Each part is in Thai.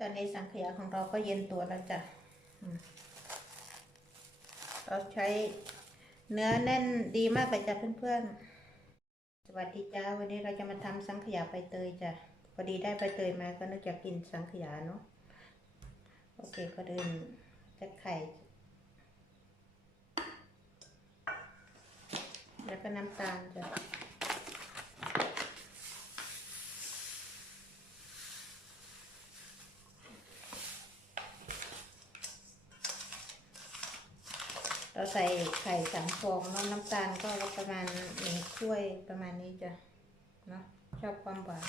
ตอนนี้สังขยาของเราก็เย็นตัวแล้วจ้ะเราใช้เนื้อแน่นดีมากเลยจ้ะเพื่อนๆ สวัสดีจ้า วันนี้เราจะมาทำสังขยาใบเตยจ้ะ พอดีได้ใบเตยมาก็นึกอยากกินสังขยาเนาะ โอเคก็เดินจะไข่ แล้วก็น้ำตาลจ้ะ ใส่ไข่สามฟองเนาะน้ำตาลก็ประมาณหนึ่งถ้วยประมาณนี้จ้ะเนาะชอบความหวาน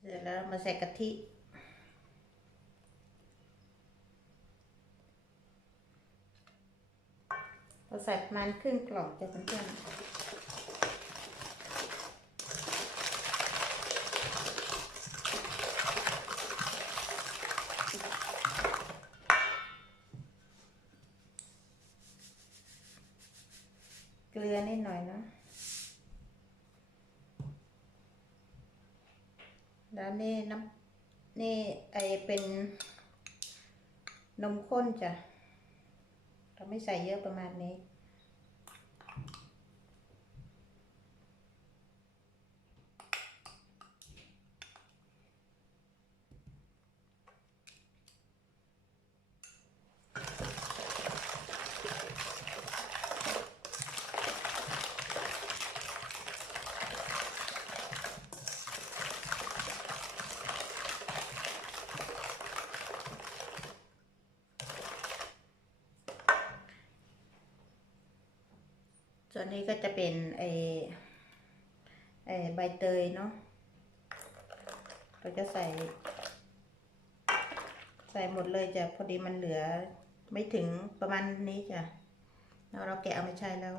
เสร็จแล้วมา ใส่กะทิเราใส่ประมาณครึ่งกล่องจะเพื่อนๆเกลือนิดหน่อยเนาะ แล้วนี่น้ำนี่ไอเป็นนมข้นจ้ะเราไม่ใส่เยอะประมาณนี้ ส่วนนี้ก็จะเป็นไอไอใบเตยเนาะเราจะใส่ ใส่หมดเลยจ้ะพอดีมันเหลือไม่ถึงประมาณนี้จ้ะแล้วเราแกะเอาไม่ใช่แล้ว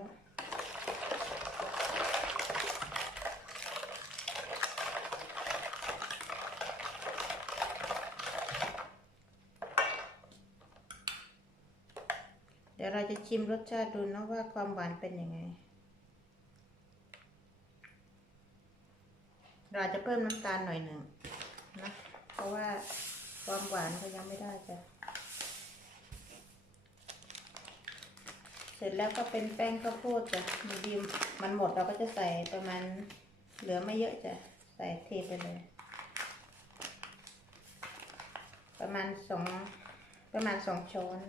ดี๋ยวเราจะชิมรสชาติดูนะว่าความหวานเป็นยังไง เราจะเพิ่มน้ำตาลหน่อยหนึ่งนะ เพราะว่าความหวานก็ยังไม่ได้จ้ะ เสร็จแล้วก็เป็นแป้งข้าวโพดจ้ะมีดีมมันหมดเราก็จะใส่ประมาณเหลือไม่เยอะจ้ะ ใส่เทไปเลย ประมาณสองประมาณสองช้อน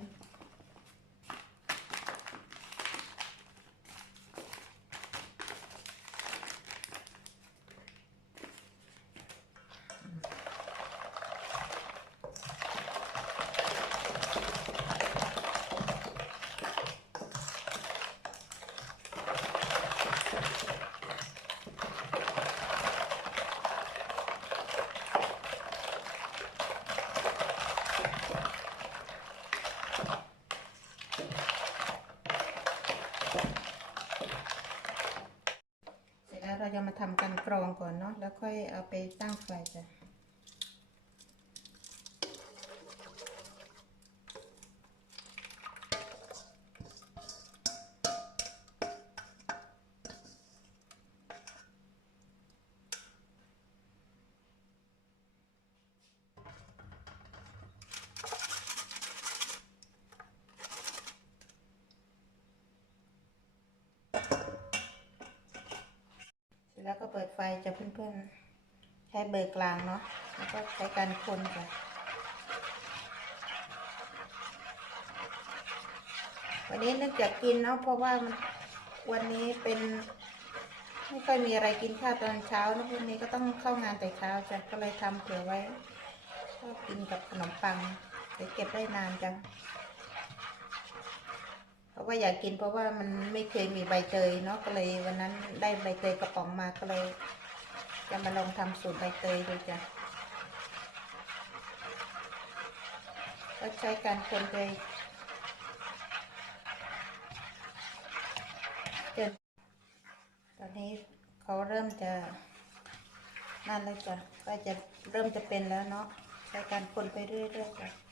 เสร็จแล้วเราจะมา ทำการกรองก่อนเนาะแล้วค่อยเอาไปตั้งไฟจ้ะ ร็จแล้วก็เปิดไฟจะเพื่อนๆ ใช้เบอร์กลางเนาะ แล้วก็ใช้การคนจ้ะวันนี้นึกอยากกินเนาะเพราะว่ามันวันนี้เป็นไม่ค่อยมีอะไรกินข้าวตอนเช้านะพรุ่งนี้ก็ต้องเข้างานแต่เช้าจ้ะก็เลยทำเผื่อไว้ก็กินกับขนมปังเดี๋ยวเก็บได้นานจ้ะ ก็อยากกินเพราะว่ามันไม่เคยมีใบเตยเนาะก็เลยวันนั้นได้ใบเตยกระป๋องมาก็เลยจะมาลองทำสูตรใบเตยดูจ้ะก็ใช้การคนไปจนตอนนี้เขาเริ่มจะนั่นแล้วจ้ะก็จะเริ่มจะเป็นแล้วเนาะใช้การคนไปเรื่อยๆจ้ะ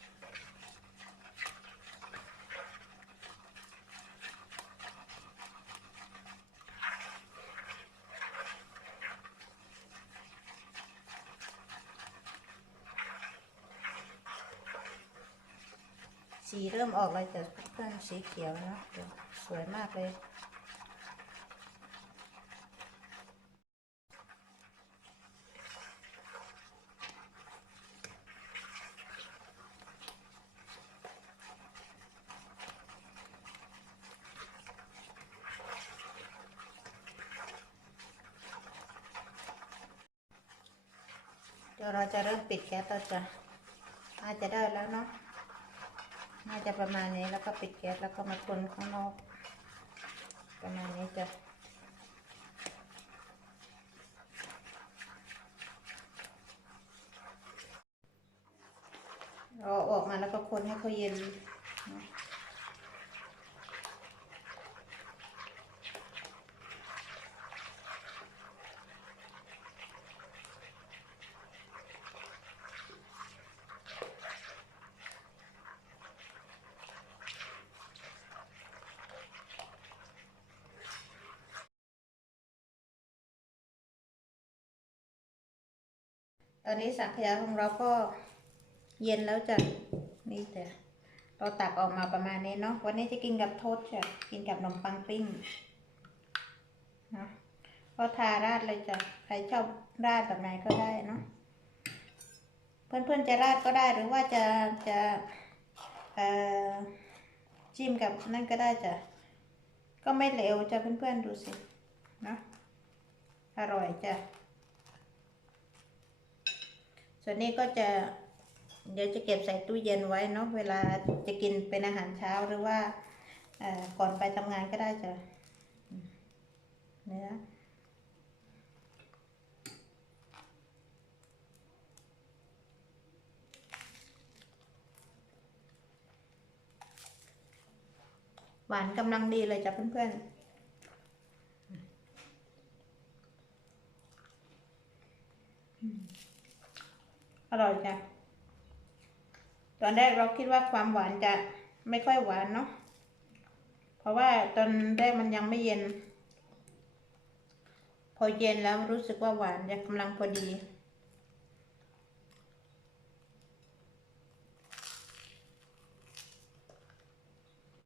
สีเริ่มออกแล้วจ้ะเพื่อนสีเขียวนะสวยมากเลยเดี๋ยวเราจะเริ่มปิดแก๊สแล้วจ้ะน่าจะได้แล้วเนาะ น่าจะประมาณนี้แล้วก็ปิดแก๊สแล้วก็มาคนข้างนอก ประมาณนี้จ้ะเราอาออกมาแล้วก็คนให้เขาเย็น ตอนนี้สังขยาของเราก็เย็นแล้วจ้ะนี่จ้ะเราตักออกมาประมาณนี้เนาะวันนี้จะกินกับโทษจ้ะกินกับขนมปังปิ้งนะก็ทาราดเลยจ้ะใครชอบราดแบบไหนก็ได้เนาะเพื่อนๆจะราดก็ได้หรือว่าจะจะเอ่อจิ้มกับนั่นก็ได้จ้ะก็ไม่เหลวจ้ะเพื่อนๆดูสินะอร่อยจ้ะ ส่วนนี้ก็จะ เดี๋ยวจะเก็บใส่ตู้เย็นไว้เนาะเวลาจะกินเป็นอาหารเช้าหรือว่าก่อนไปทำงานก็ได้จ้ะเนื้อหวานกำลังดีเลยจ้ะเพื่อนๆ อร่อยจ้ะ ตอนแรกเราคิดว่าความหวานจะไม่ค่อยหวานเนาะ เพราะว่าตอนแรกมันยังไม่เย็น พอเย็นแล้วรู้สึกว่าหวานจะกำลังพอดี